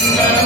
Ananda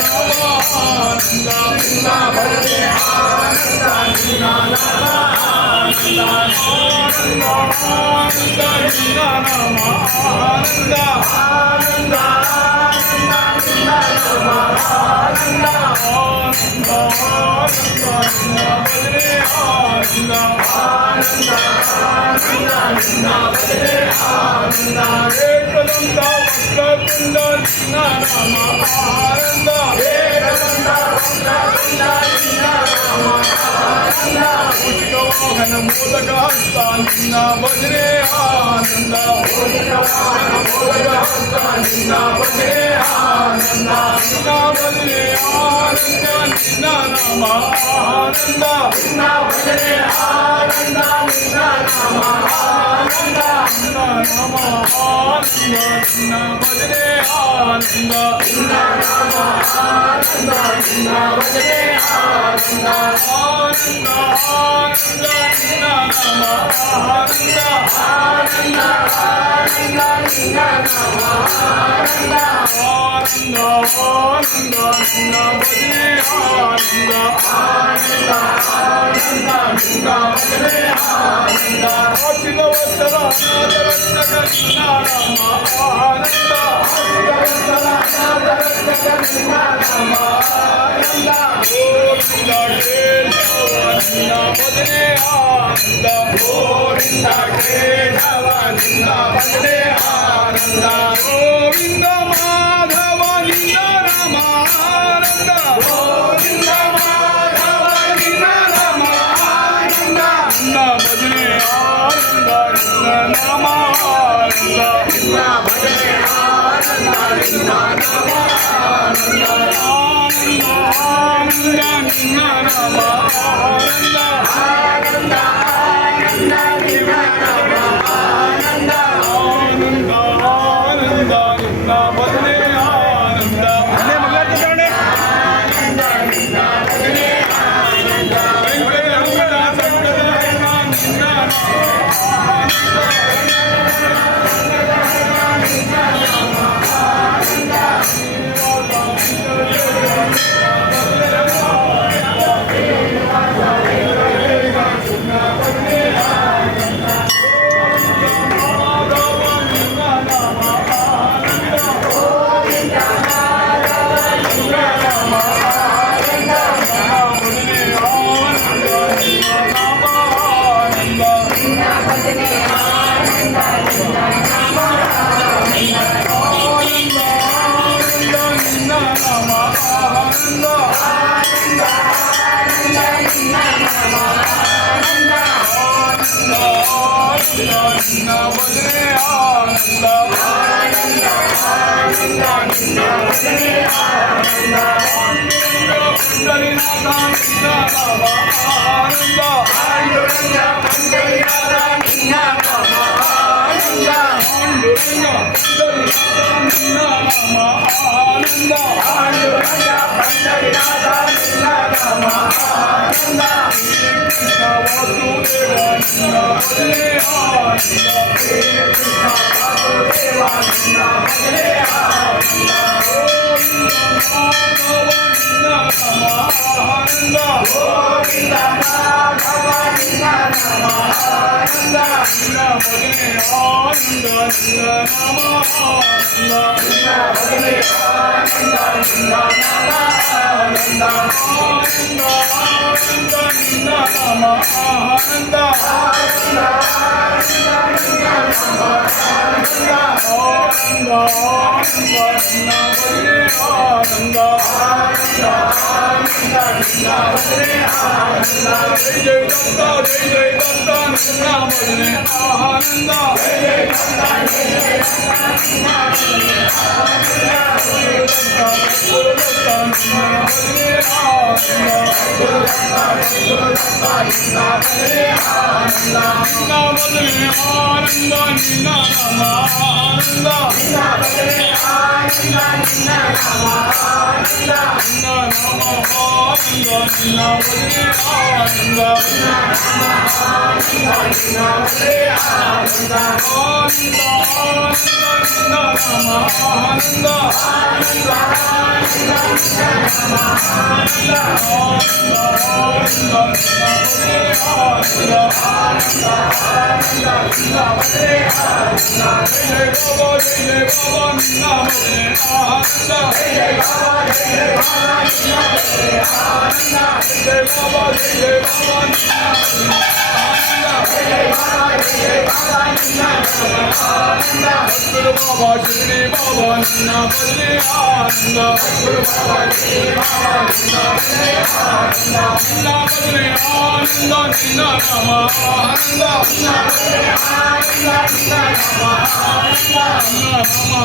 Baba Shri Baba Nina Bhajne Ananda Guru Baba Shri Baba Nina Bhajne Ananda Nina Bhajne Ananda Nina Nama Ananda Nina Bhajne Ananda Nina Nama Ananda Nina Nama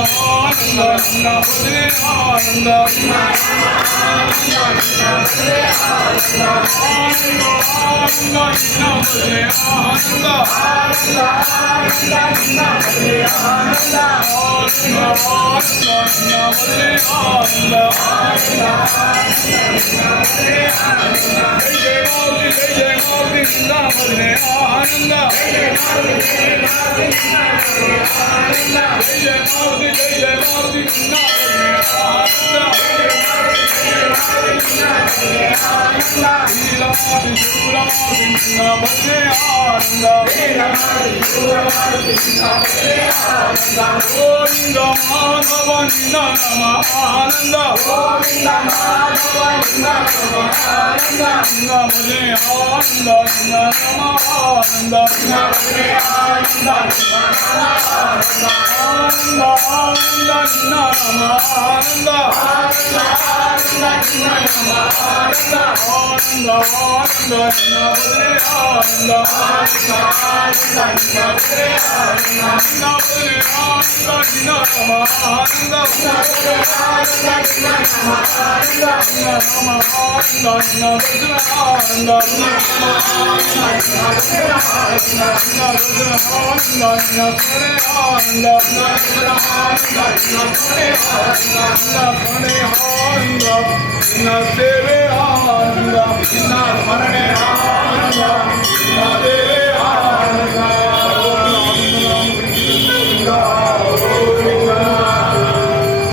Ananda Nina Bhajne Ananda Nina Nama Ananda Nina Bhajne Ananda Ananda Ananda Nina Bhajne Ananda Ananda Ananda Nina Bhajne Ananda Govinda Madhava Nina Nama Ananda Govinda Madhava Nina Nama Ananda Nina Bhajne Ananda Nina Nama Ananda Nina Bhajne Ananda Nina Nama Ananda Ananda Ananda Nina Nama Ananda Ananda Ananda Nina Nama Ananda Ananda Ananda Nina Bhajne Ananda Ananda Ananda Nina Bhajne Ananda Nina Bhajne Ananda Nina Nama Ananda Nina Bhajne Ananda Nina Nama Ananda Nina Nama Ananda Nina Bhajne Ananda Nina Nama Ananda Nina Bhajne Ananda Nina Bhajne Ananda Nina Bhajne Ananda Nina Bhajne Ananda Nina Bhajne Ananda Nina Bhajne Ananda Nina Seve Ananda Nina Bhajne Ananda